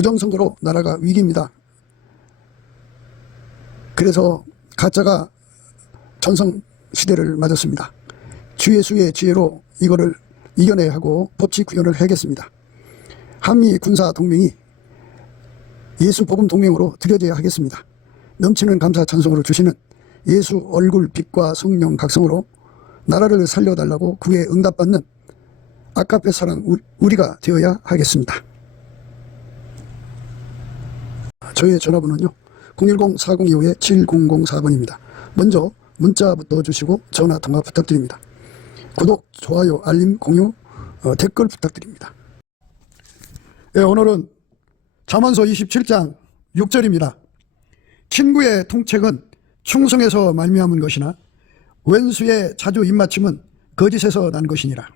부정선거로 나라가 위기입니다. 그래서 가짜가 전성시대를 맞았습니다. 주 예수의 지혜로 이거를 이겨내야 하고 법치 구현을 해야겠습니다. 한미 군사 동맹이 예수 복음 동맹으로 들여져야 하겠습니다. 넘치는 감사 찬송으로 주시는 예수 얼굴 빛과 성령 각성으로 나라를 살려달라고 그에 응답받는 아카페 사랑 우리가 되어야 하겠습니다. 저의 전화번호는요 010-4025-7004번입니다. 먼저 문자부터 주시고 전화 통화 부탁드립니다. 구독, 좋아요, 알림, 공유, 댓글 부탁드립니다. 네, 오늘은 잠언서 27장 6절입니다. 친구의 통책은 충성에서 말미암은 것이나 왼수의 자주 입맞춤은 거짓에서 난 것이니라.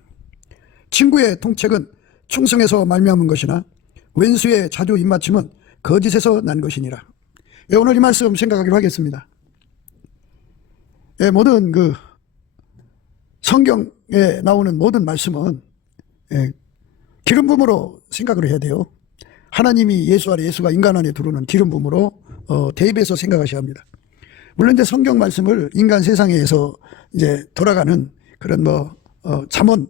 친구의 통책은 충성에서 말미암은 것이나 왼수의 자주 입맞춤은 거짓에서 난 것이니라. 예, 오늘 이 말씀 생각하기로 하겠습니다. 예, 모든 성경에 나오는 모든 말씀은 기름 부음으로 생각을 해야 돼요. 하나님이 예수 안에, 예수가 인간 안에 들어오는 기름 부음으로 대입해서 생각하셔야 합니다. 물론 이제 성경 말씀을 인간 세상에서 이제 돌아가는 그런 잠언,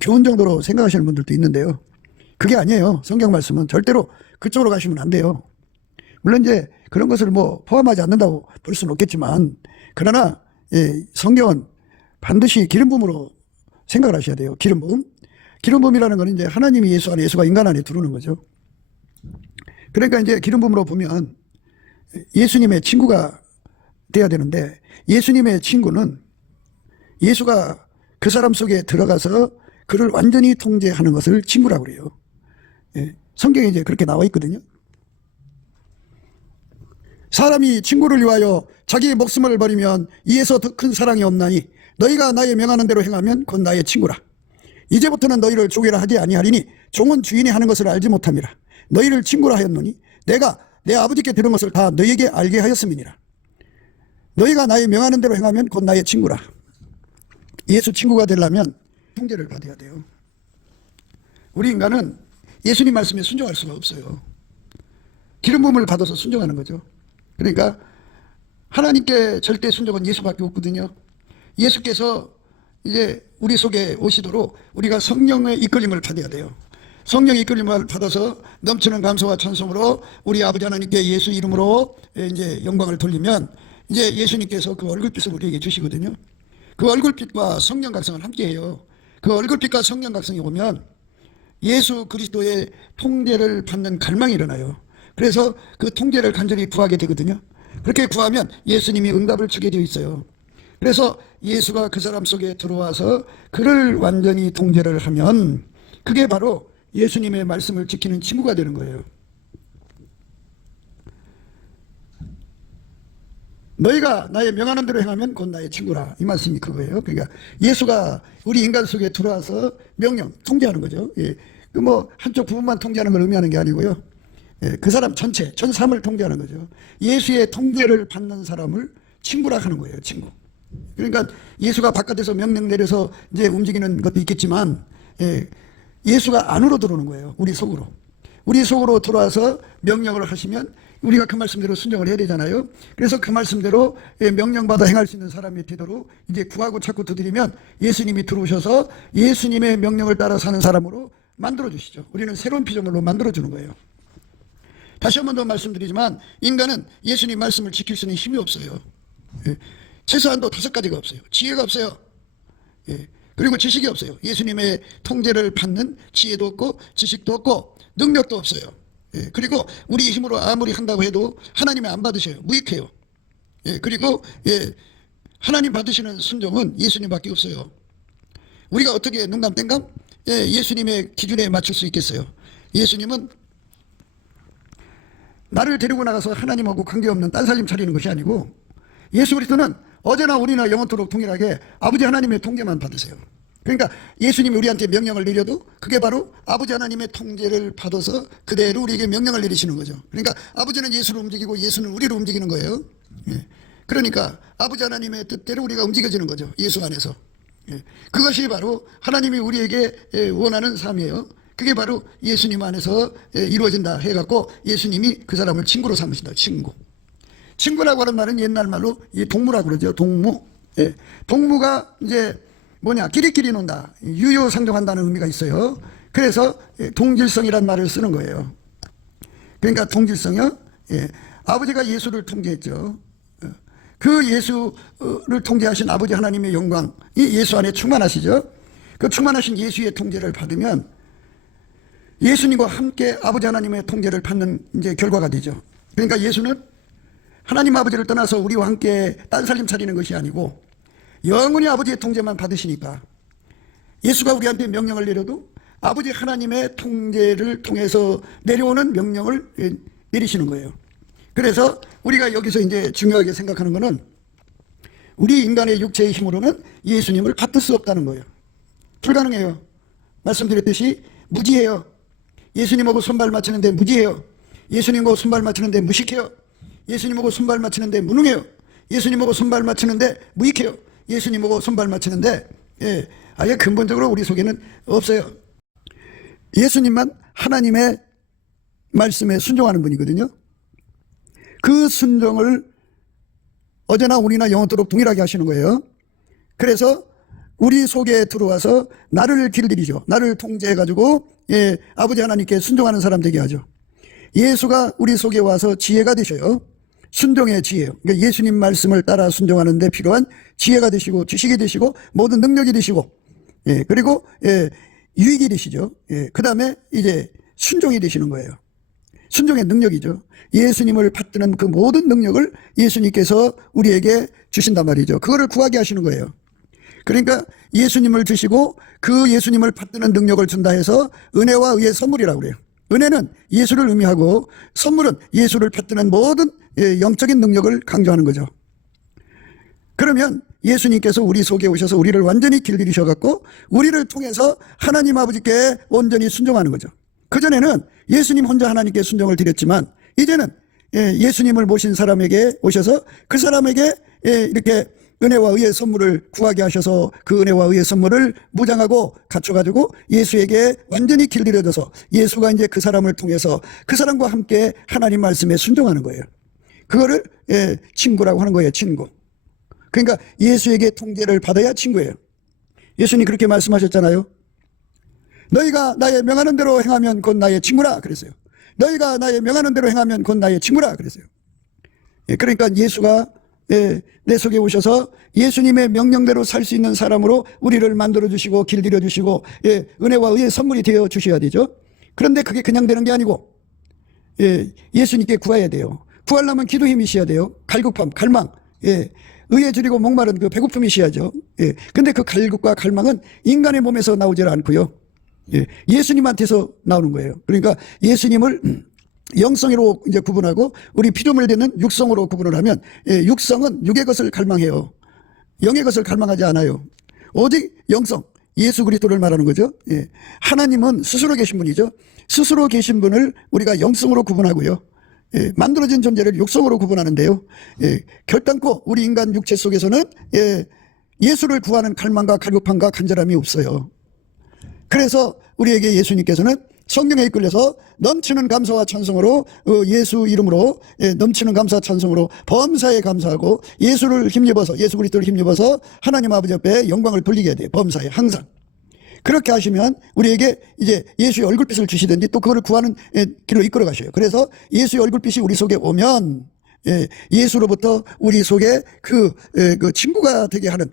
교훈 정도로 생각하시는 분들도 있는데요. 그게 아니에요. 성경 말씀은 절대로 그쪽으로 가시면 안 돼요. 물론 이제 그런 것을 포함하지 않는다고 볼 수는 없겠지만, 그러나 성경은 반드시 기름 부음으로 생각을 하셔야 돼요. 기름 부음. 기름 부음이라는 건 이제 하나님이 예수 안에, 예수가 인간 안에 들어오는 거죠. 그러니까 이제 기름 부음으로 보면 예수님의 친구가 돼야 되는데, 예수님의 친구는 예수가 그 사람 속에 들어가서 그를 완전히 통제하는 것을 친구라고 그래요. 성경에 이제 그렇게 나와 있거든요. 사람이 친구를 위하여 자기의 목숨을 버리면 이에서 더 큰 사랑이 없나니 너희가 나의 명하는 대로 행하면 곧 나의 친구라. 이제부터는 너희를 종이라 하지 아니하리니 종은 주인이 하는 것을 알지 못함이라. 너희를 친구라 하였노니 내가 내 아버지께 들은 것을 다 너희에게 알게 하였음이니라. 너희가 나의 명하는 대로 행하면 곧 나의 친구라. 예수 친구가 되려면 통제를 받아야 돼요. 우리 인간은 예수님 말씀에 순종할 수가 없어요. 기름 부음을 받아서 순종하는 거죠. 그러니까 하나님께 절대 순종은 예수밖에 없거든요. 예수께서 이제 우리 속에 오시도록 우리가 성령의 이끌림을 받아야 돼요. 성령의 이끌림을 받아서 넘치는 감사와 찬송으로 우리 아버지 하나님께 예수 이름으로 이제 영광을 돌리면 이제 예수님께서 그 얼굴빛을 우리에게 주시거든요. 그 얼굴빛과 성령 각성을 함께 해요. 그 얼굴빛과 성령 각성이 오면 예수 그리스도의 통제를 받는 갈망이 일어나요. 그래서 그 통제를 간절히 구하게 되거든요. 그렇게 구하면 예수님이 응답을 주게 되어 있어요. 그래서 예수가 그 사람 속에 들어와서 그를 완전히 통제를 하면 그게 바로 예수님의 말씀을 지키는 친구가 되는 거예요. 너희가 나의 명하는 대로 행하면 곧 나의 친구라. 이 말씀이 그거예요. 그러니까 예수가 우리 인간 속에 들어와서 명령, 통제하는 거죠. 한쪽 부분만 통제하는 걸 의미하는 게 아니고요. 그 사람 전체, 전 삶을 통제하는 거죠. 예수의 통제를 받는 사람을 친구라 하는 거예요. 친구. 그러니까 예수가 바깥에서 명령 내려서 이제 움직이는 것도 있겠지만, 예수가 안으로 들어오는 거예요. 우리 속으로. 우리 속으로 들어와서 명령을 하시면 우리가 그 말씀대로 순종을 해야 되잖아요. 그래서 그 말씀대로 명령받아 행할 수 있는 사람이 되도록 이제 구하고 찾고 두드리면 예수님이 들어오셔서 예수님의 명령을 따라 사는 사람으로 만들어 주시죠. 우리는 새로운 피조물로 만들어 주는 거예요. 다시 한 번 더 말씀드리지만 인간은 예수님 말씀을 지킬 수 있는 힘이 없어요. 최소한도 5가지가 없어요. 지혜가 없어요. 그리고 지식이 없어요. 예수님의 통제를 받는 지혜도 없고 지식도 없고 능력도 없어요. 그리고 우리 힘으로 아무리 한다고 해도 하나님이 안 받으셔요. 무익해요. 그리고 하나님 받으시는 순종은 예수님밖에 없어요. 우리가 어떻게 눈감 땡감 예수님의 기준에 맞출 수 있겠어요? 예수님은 나를 데리고 나가서 하나님하고 관계없는 딴살림 차리는 것이 아니고 예수 그리스도는 어제나 오리나 영원토록 동일하게 아버지 하나님의 통제만 받으세요. 그러니까 예수님이 우리한테 명령을 내려도 그게 바로 아버지 하나님의 통제를 받아서 그대로 우리에게 명령을 내리시는 거죠. 그러니까 아버지는 예수를 움직이고 예수는 우리를 움직이는 거예요. 그러니까 아버지 하나님의 뜻대로 우리가 움직여지는 거죠. 예수 안에서. 그것이 바로 하나님이 우리에게 원하는 삶이에요. 그게 바로 예수님 안에서 이루어진다 해갖고 예수님이 그 사람을 친구로 삼으신다. 친구라고 하는 말은 옛날 말로 이 동무라고 그러죠. 동무. 예. 동무가 이제 뭐냐, 끼리끼리 논다, 유효상종한다는 의미가 있어요. 그래서 동질성이란 말을 쓰는 거예요. 그러니까 동질성이요. 예. 아버지가 예수를 통제했죠. 그 예수를 통제하신 아버지 하나님의 영광이 예수 안에 충만하시죠. 그 충만하신 예수의 통제를 받으면 예수님과 함께 아버지 하나님의 통제를 받는 이제 결과가 되죠. 그러니까 예수는 하나님 아버지를 떠나서 우리와 함께 딴살림 차리는 것이 아니고 영원히 아버지의 통제만 받으시니까 예수가 우리한테 명령을 내려도 아버지 하나님의 통제를 통해서 내려오는 명령을 내리시는 거예요. 그래서 우리가 여기서 이제 중요하게 생각하는 것은 우리 인간의 육체의 힘으로는 예수님을 받을 수 없다는 거예요. 불가능해요. 말씀드렸듯이 무지해요. 예수님하고 손발 맞추는데 무지해요. 예수님하고 손발 맞추는데 무식해요. 예수님하고 손발 맞추는데 무능해요. 예수님하고 손발 맞추는데 무익해요. 예수님하고 손발 맞추는데 아예 근본적으로 우리 속에는 없어요. 예수님만 하나님의 말씀에 순종하는 분이거든요. 그 순종을 어제나 오늘이나 영원토록 동일하게 하시는 거예요. 그래서 우리 속에 들어와서 나를 길들이죠. 나를 통제해가지고 아버지 하나님께 순종하는 사람 되게 하죠. 예수가 우리 속에 와서 지혜가 되셔요. 순종의 지혜요. 그러니까 예수님 말씀을 따라 순종하는 데 필요한 지혜가 되시고 지식이 되시고 모든 능력이 되시고 그리고 유익이 되시죠. 그 다음에 이제 순종이 되시는 거예요. 순종의 능력이죠. 예수님을 받드는 그 모든 능력을 예수님께서 우리에게 주신단 말이죠. 그거를 구하게 하시는 거예요. 그러니까 예수님을 주시고 그 예수님을 받드는 능력을 준다 해서 은혜와 의의 선물이라고 그래요. 은혜는 예수를 의미하고 선물은 예수를 받드는 모든 영적인 능력을 강조하는 거죠. 그러면 예수님께서 우리 속에 오셔서 우리를 완전히 길들이셔갖고 우리를 통해서 하나님 아버지께 온전히 순종하는 거죠. 그전에는 예수님 혼자 하나님께 순종을 드렸지만 이제는 예수님을 모신 사람에게 오셔서 그 사람에게 이렇게 은혜와 의의 선물을 구하게 하셔서 그 은혜와 의의 선물을 무장하고 갖춰가지고 예수에게 완전히 길들여져서 예수가 이제 그 사람을 통해서 그 사람과 함께 하나님 말씀에 순종하는 거예요. 그거를 친구라고 하는 거예요. 친구. 그러니까 예수에게 통제를 받아야 친구예요. 예수님 그렇게 말씀하셨잖아요. 너희가 나의 명하는 대로 행하면 곧 나의 친구라 그랬어요. 너희가 나의 명하는 대로 행하면 곧 나의 친구라 그랬어요. 그러니까 예수가 내 속에 오셔서 예수님의 명령대로 살 수 있는 사람으로 우리를 만들어주시고 길들여주시고 은혜와 의의 선물이 되어 주셔야 되죠. 그런데 그게 그냥 되는 게 아니고 예수님께 구해야 돼요. 구하려면 기도 힘이 있어야 돼요. 갈급함, 갈망, 의에 줄이고 목마른 그 배고픔이 있어야죠. 근데 그 갈급과 갈망은 인간의 몸에서 나오질 않고요. 예수님한테서 나오는 거예요. 그러니까 예수님을 영성으로 이제 구분하고 우리 피조물 되는 육성으로 구분을 하면 육성은 육의 것을 갈망해요. 영의 것을 갈망하지 않아요. 오직 영성, 예수 그리스도를 말하는 거죠. 하나님은 스스로 계신 분이죠. 스스로 계신 분을 우리가 영성으로 구분하고요. 만들어진 존재를 육성으로 구분하는데요. 결단코 우리 인간 육체 속에서는 예수를 구하는 갈망과 갈급함과 간절함이 없어요. 그래서 우리에게 예수님께서는 성령에 이끌려서 넘치는 감사와 찬송으로 예수 이름으로 넘치는 감사와 찬송으로 범사에 감사하고 예수를 힘입어서 예수 그리스도를 힘입어서 하나님 아버지 앞에 영광을 돌리게 해야 돼요. 범사에 항상. 그렇게 하시면 우리에게 이제 예수의 얼굴빛을 주시든지 또 그거를 구하는 길로 이끌어 가셔요. 그래서 예수의 얼굴빛이 우리 속에 오면 예수로부터 우리 속에 그 친구가 되게 하는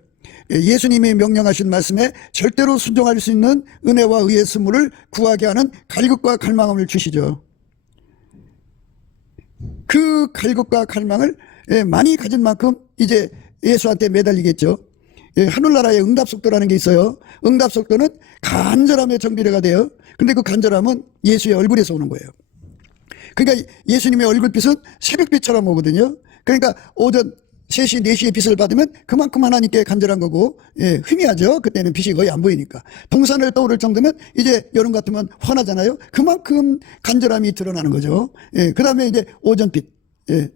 예수님이 명령하신 말씀에 절대로 순종할 수 있는 은혜와 의의 선물을 구하게 하는 갈급과 갈망을 주시죠. 그 갈급과 갈망을 많이 가진 만큼 이제 예수한테 매달리겠죠. 하늘나라의 응답속도라는 게 있어요. 응답속도는 간절함의 정비례가 돼요. 근데 그 간절함은 예수의 얼굴에서 오는 거예요. 그러니까 예수님의 얼굴빛은 새벽빛처럼 오거든요. 그러니까 오전 3시, 4시에 빛을 받으면 그만큼 하나님께 간절한 거고, 희미하죠. 그때는 빛이 거의 안 보이니까. 동산을 떠오를 정도면 이제 여름 같으면 환하잖아요. 그만큼 간절함이 드러나는 거죠. 그 다음에 이제 오전빛.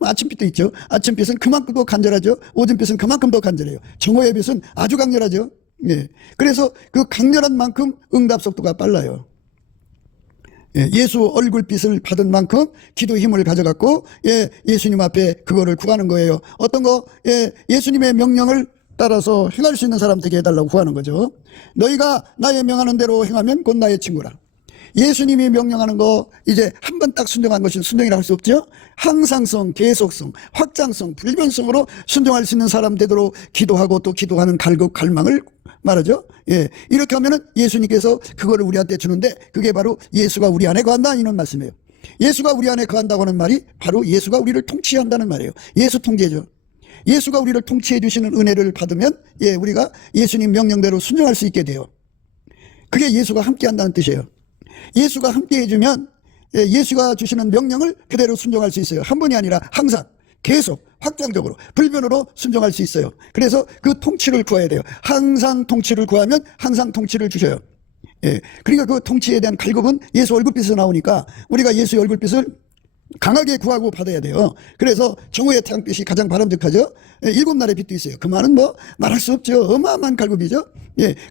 아침빛도 있죠. 아침빛은 그만큼 더 간절하죠. 오전빛은 그만큼 더 간절해요. 정오의 빛은 아주 강렬하죠. 그래서 그 강렬한 만큼 응답 속도가 빨라요. 예수 얼굴빛을 받은 만큼 기도 힘을 가져갖고 예수님 앞에 그거를 구하는 거예요. 어떤 거? 예수님의 명령을 따라서 행할 수 있는 사람 되게 해달라고 구하는 거죠. 너희가 나의 명하는 대로 행하면 곧 나의 친구라. 예수님이 명령하는 거 이제 한 번 딱 순종한 것이 순종이라 할 수 없죠. 항상성, 계속성, 확장성, 불변성으로 순종할 수 있는 사람 되도록 기도하고 또 기도하는 갈급 갈망을 말하죠. 이렇게 하면은 예수님께서 그거를 우리한테 주는데 그게 바로 예수가 우리 안에 거한다 이런 말씀이에요. 예수가 우리 안에 거한다고 하는 말이 바로 예수가 우리를 통치한다는 말이에요. 예수 통제죠. 예수가 우리를 통치해 주시는 은혜를 받으면 우리가 예수님 명령대로 순종할 수 있게 돼요. 그게 예수가 함께 한다는 뜻이에요. 예수가 함께 해주면 예수가 주시는 명령을 그대로 순종할 수 있어요. 한 번이 아니라 항상 계속 확장적으로 불변으로 순종할 수 있어요. 그래서 그 통치를 구해야 돼요. 항상 통치를 구하면 항상 통치를 주셔요. 그러니까 그 통치에 대한 갈급은 예수 얼굴빛에서 나오니까 우리가 예수의 얼굴빛을 강하게 구하고 받아야 돼요. 그래서 정오의 태양빛이 가장 바람직하죠. 7날의 빛도 있어요. 그 말은 뭐 말할 수 없죠. 어마어마한 갈급이죠.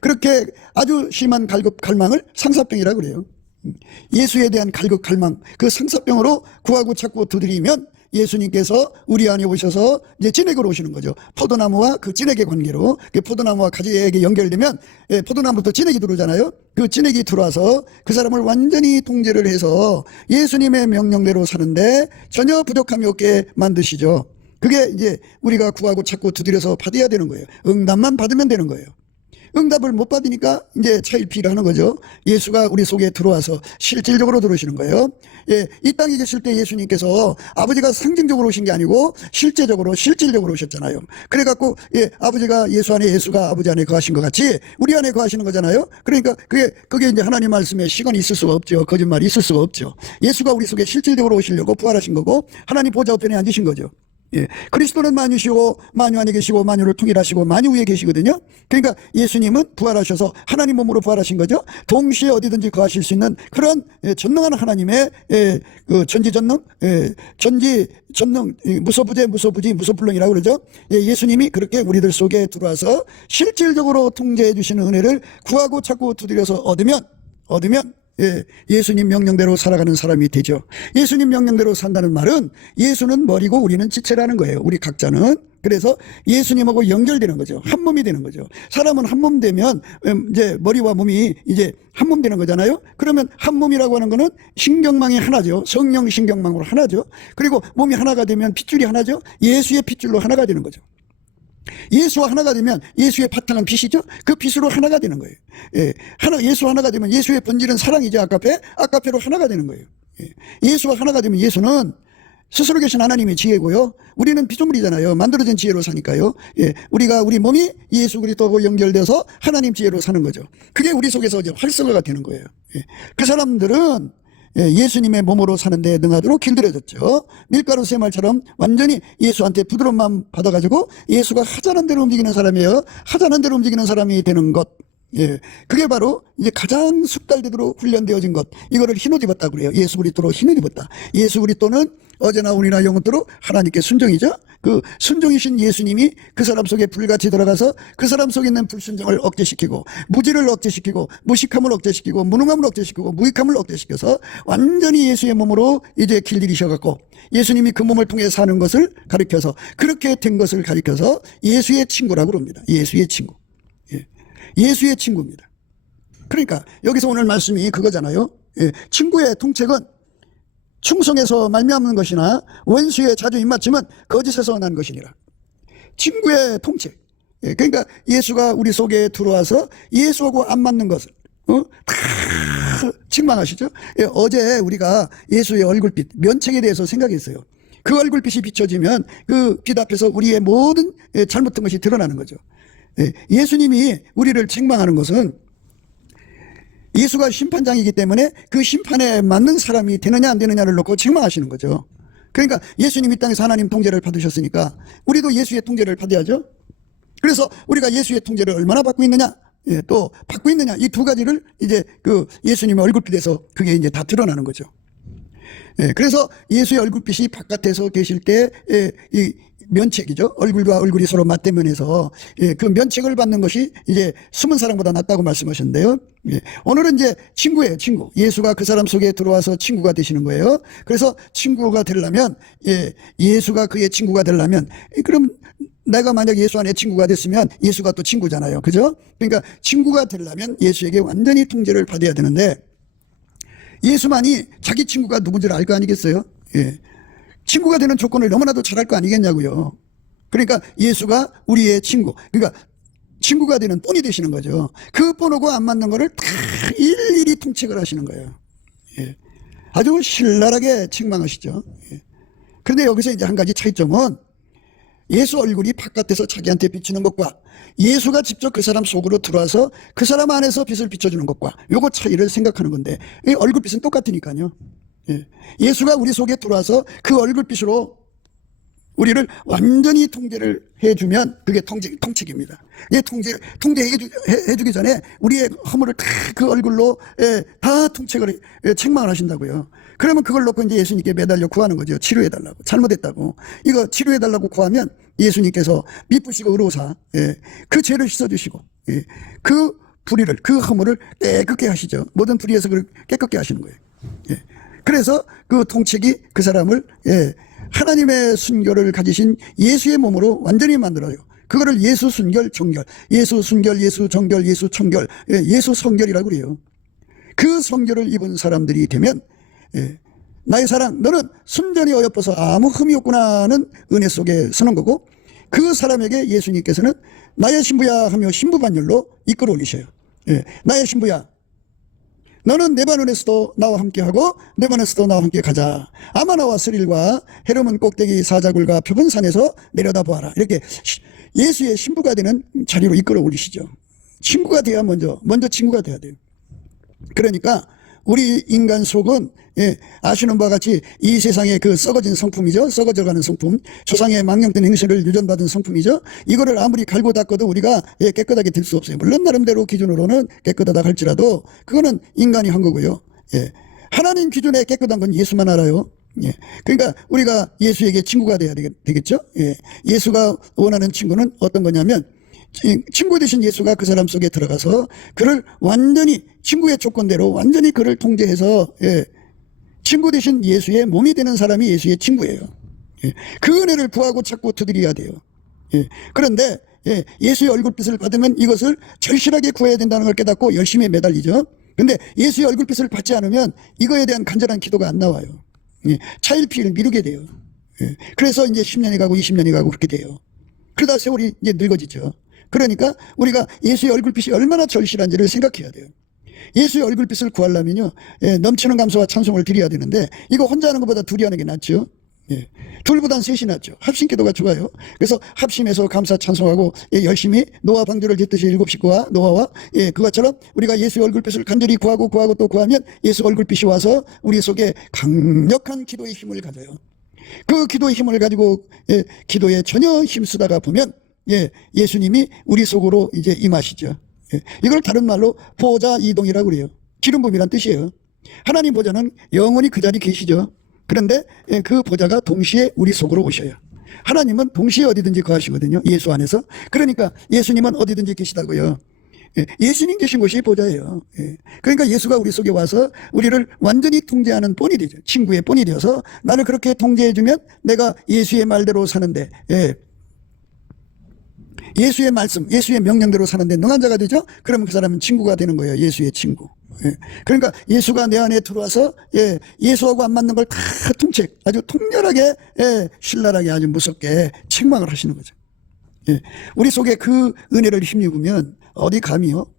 그렇게 아주 심한 갈급 갈망을 상사병이라고 그래요. 예수에 대한 갈급 갈망, 그 상사병으로 구하고 찾고 두드리면 예수님께서 우리 안에 오셔서 이제 찐액으로 오시는 거죠. 포도나무와 그 찐액의 관계로, 그 포도나무와 가지에게 연결되면 포도나무부터 찐액이 들어오잖아요. 그 찐액이 들어와서 그 사람을 완전히 통제를 해서 예수님의 명령대로 사는데 전혀 부족함이 없게 만드시죠. 그게 이제 우리가 구하고 찾고 두드려서 받아야 되는 거예요. 응답만 받으면 되는 거예요. 응답을 못 받으니까 이제 차일피를 하는 거죠. 예수가 우리 속에 들어와서 실질적으로 들어오시는 거예요. 이 땅에 계실 때 예수님께서 아버지가 상징적으로 오신 게 아니고 실질적으로 오셨잖아요. 그래갖고 아버지가 예수 안에 예수가 아버지 안에 거하신 것 같이 우리 안에 거하시는 거잖아요. 그러니까 그게 이제 하나님 말씀에 시간이 있을 수가 없죠. 거짓말이 있을 수가 없죠. 예수가 우리 속에 실질적으로 오시려고 부활하신 거고 하나님 보좌 우편에 앉으신 거죠. 그리스도는 만유시고 만유 안에 계시고 만유를 통일하시고 만유 위에 계시거든요. 그러니까 예수님은 부활하셔서 하나님 몸으로 부활하신 거죠. 동시에 어디든지 거하실 수 있는 그런 전능한 하나님의 그 전지전능 전지전능 무소부재 무소부지 무소불능이라고 그러죠. 예수님이 그렇게 우리들 속에 들어와서 실질적으로 통제해 주시는 은혜를 구하고 찾고 두드려서 얻으면 예수님 명령대로 살아가는 사람이 되죠. 예수님 명령대로 산다는 말은 예수는 머리고 우리는 지체라는 거예요. 우리 각자는. 그래서 예수님하고 연결되는 거죠. 한 몸이 되는 거죠. 사람은 한 몸 되면 이제 머리와 몸이 이제 한 몸 되는 거잖아요. 그러면 한 몸이라고 하는 거는 신경망이 하나죠. 성령 신경망으로 하나죠. 그리고 몸이 하나가 되면 핏줄이 하나죠. 예수의 핏줄로 하나가 되는 거죠. 예수와 하나가 되면 예수의 바탕은 빛이죠. 그 빛으로 하나가 되는 거예요. 예수 하나가 되면 예수의 본질은 사랑이죠. 아까페로 하나가 되는 거예요. 예수와 하나가 되면 예수는 스스로 계신 하나님의 지혜고요. 우리는 피조물이잖아요. 만들어진 지혜로 사니까요. 우리 몸이 예수 그리스도하고 연결돼서 하나님 지혜로 사는 거죠. 그게 우리 속에서 이제 활성화가 되는 거예요. 그 사람들은 예수님의 몸으로 사는데 능하도록 길들여졌죠. 밀가루 쇠말처럼 완전히 예수한테 부드러운 마음 받아가지고 예수가 하자는 대로 움직이는 사람이에요. 하자는 대로 움직이는 사람이 되는 것. 그게 바로 이제 가장 숙달되도록 훈련되어진 것. 이거를 흰옷 입었다고 그래요. 예수 그리스도로 흰옷 입었다. 예수 그리스도는 어제나 오늘이나 영원토록 하나님께 순종이죠. 그 순종이신 예수님이 그 사람 속에 불같이 들어가서 그 사람 속에 있는 불순종을 억제시키고 무지를 억제시키고 무식함을 억제시키고 무능함을 억제시키고 무익함을 억제시켜서 완전히 예수의 몸으로 이제 길들이셔갖고 예수님이 그 몸을 통해 사는 것을 가리켜서 그렇게 된 것을 가리켜서 예수의 친구라고 합니다. 예수의 친구. 예수의 친구입니다. 그러니까 여기서 오늘 말씀이 그거잖아요. 친구의 통책은 충성에서 말미암는 것이나 원수의 자주 입맞춤은 거짓에서 난 것이니라. 친구의 통책. 그러니까 예수가 우리 속에 들어와서 예수하고 안 맞는 것을 다 책망하시죠. 어제 우리가 예수의 얼굴빛, 면책에 대해서 생각했어요. 그 얼굴빛이 비춰지면 그 빛 앞에서 우리의 모든 잘못된 것이 드러나는 거죠. 예수님이 우리를 책망하는 것은 예수가 심판장이기 때문에 그 심판에 맞는 사람이 되느냐 안 되느냐를 놓고 책망하시는 거죠. 그러니까 예수님 이 땅에서 하나님 통제를 받으셨으니까 우리도 예수의 통제를 받아야죠. 그래서 우리가 예수의 통제를 얼마나 받고 있느냐, 또 받고 있느냐, 이 두 가지를 이제 그 예수님의 얼굴빛에서 그게 이제 다 드러나는 거죠. 그래서 예수의 얼굴빛이 바깥에서 계실 때 면책이죠. 얼굴과 얼굴이 서로 맞대면해서 그 면책을 받는 것이 이제 숨은 사랑보다 낫다고 말씀하셨는데요. 오늘은 이제 친구예요, 친구. 예수가 그 사람 속에 들어와서 친구가 되시는 거예요. 그래서 친구가 되려면 예수가 그의 친구가 되려면 그럼 내가 만약 예수 안에 친구가 됐으면 예수가 또 친구잖아요. 그죠? 그러니까 친구가 되려면 예수에게 완전히 통제를 받아야 되는데 예수만이 자기 친구가 누군지를 알 거 아니겠어요? 친구가 되는 조건을 너무나도 잘할 거 아니겠냐고요. 그러니까 예수가 우리의 친구, 그러니까 친구가 되는 본이 되시는 거죠. 그 본하고 안 맞는 거를 다 일일이 통책을 하시는 거예요. 아주 신랄하게 책망하시죠. 그런데 여기서 이제 한 가지 차이점은 예수 얼굴이 바깥에서 자기한테 비치는 것과 예수가 직접 그 사람 속으로 들어와서 그 사람 안에서 빛을 비춰주는 것과 요거 차이를 생각하는 건데 얼굴빛은 똑같으니까요. 예수가 우리 속에 들어와서 그 얼굴빛으로 우리를 완전히 통제를 해주면 그게 통책입니다. 통제해주기 전에 우리의 허물을 다 그 얼굴로 다 통책을 책망을 하신다고요. 그러면 그걸 놓고 이제 예수님께 매달려 구하는 거죠. 치료해달라고. 잘못했다고. 이거 치료해달라고 구하면 예수님께서 미쁘시고 의로우사 그 죄를 씻어주시고 그 불의를 그 허물을 깨끗게 하시죠. 모든 불의에서 그걸 깨끗게 하시는 거예요. 그래서 그 통책이 그 사람을 하나님의 순결을 가지신 예수의 몸으로 완전히 만들어요. 그거를 예수 순결 정결, 예수 순결, 예수 정결, 예수 청결, 예수 성결이라고 그래요. 그 성결을 입은 사람들이 되면 나의 사랑 너는 순전히 어여뻐서 아무 흠이 없구나는 은혜 속에 서는 거고 그 사람에게 예수님께서는 나의 신부야 하며 신부반열로 이끌어 올리셔요. 나의 신부야 너는 레바논에서도 나와 함께하고 레바논에서도 나와 함께 가자. 아마나와 스릴과 헤르몬 꼭대기 사자굴과 표본 산에서 내려다보아라. 이렇게 예수의 신부가 되는 자리로 이끌어 올리시죠. 친구가 돼야 먼저 친구가 돼야 돼요. 그러니까 우리 인간 속은 아시는 바와 같이 이 세상의 그 썩어진 성품이죠. 썩어져가는 성품, 조상의 망령된 행실을 유전받은 성품이죠. 이거를 아무리 갈고 닦아도 우리가 깨끗하게 될 수 없어요. 물론 나름대로 기준으로는 깨끗하다 할지라도 그거는 인간이 한 거고요. 하나님 기준에 깨끗한 건 예수만 알아요. 그러니까 우리가 예수에게 친구가 돼야 되겠죠. 예수가 원하는 친구는 어떤 거냐면 친구 되신 예수가 그 사람 속에 들어가서 그를 완전히 친구의 조건대로 완전히 그를 통제해서 친구 되신 예수의 몸이 되는 사람이 예수의 친구예요. 그 은혜를 구하고 찾고 두드려야 돼요. 그런데 예수의 얼굴빛을 받으면 이것을 절실하게 구해야 된다는 걸 깨닫고 열심히 매달리죠. 근데 예수의 얼굴빛을 받지 않으면 이거에 대한 간절한 기도가 안 나와요. 차일피일 미루게 돼요. 그래서 이제 10년이 가고 20년이 가고 그렇게 돼요. 그러다 세월이 이제 늙어지죠. 그러니까 우리가 예수의 얼굴빛이 얼마나 절실한지를 생각해야 돼요. 예수의 얼굴빛을 구하려면요, 넘치는 감사와 찬송을 드려야 되는데 이거 혼자 하는 것보다 둘이 하는 게 낫죠. 둘보단 셋이 낫죠. 합심기도가 좋아요. 그래서 합심해서 감사 찬송하고 열심히 노아 방주를 짓듯이 7식구와 노아와 그것처럼 우리가 예수의 얼굴빛을 간절히 구하고 또 구하면 예수 얼굴빛이 와서 우리 속에 강력한 기도의 힘을 가져요. 그 기도의 힘을 가지고 기도에 전혀 힘쓰다가 보면 예수님이 우리 속으로 이제 임하시죠. 이걸 다른 말로 보좌 이동이라고 그래요. 기름 부음이란 뜻이에요. 하나님 보좌는 영원히 그 자리에 계시죠. 그런데 그 보좌가 동시에 우리 속으로 오셔요. 하나님은 동시에 어디든지 거하시거든요. 예수 안에서. 그러니까 예수님은 어디든지 계시다고요. 예수님 계신 곳이 보좌예요. 그러니까 예수가 우리 속에 와서 우리를 완전히 통제하는 본이 되죠. 친구의 본이 되어서 나를 그렇게 통제해주면 내가 예수의 말대로 사는데 예수의 말씀, 예수의 명령대로 사는데 능한 자가 되죠? 그러면 그 사람은 친구가 되는 거예요. 예수의 친구. 그러니까 예수가 내 안에 들어와서 예수하고 안 맞는 걸 다 통책, 아주 통렬하게 신랄하게 아주 무섭게 책망을 하시는 거죠. 우리 속에 그 은혜를 힘입으면 어디 감히요?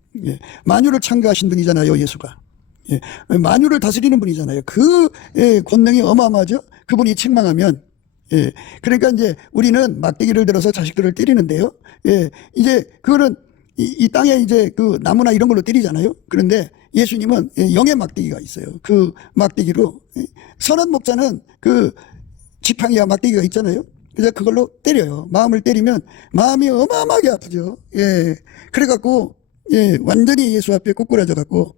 만유를 창조하신 분이잖아요. 예수가. 만유를 다스리는 분이잖아요. 그 권능이 어마어마하죠. 그분이 책망하면 그러니까 이제 우리는 막대기를 들어서 자식들을 때리는데요. 이제 그거는 이 땅에 이제 그 나무나 이런 걸로 때리잖아요. 그런데 예수님은 영의 막대기가 있어요. 그 막대기로 선한 목자는 그 지팡이와 막대기가 있잖아요. 그래서 그걸로 때려요. 마음을 때리면 마음이 어마어마하게 아프죠. 그래갖고 완전히 예수 앞에 꼬꾸라져 갖고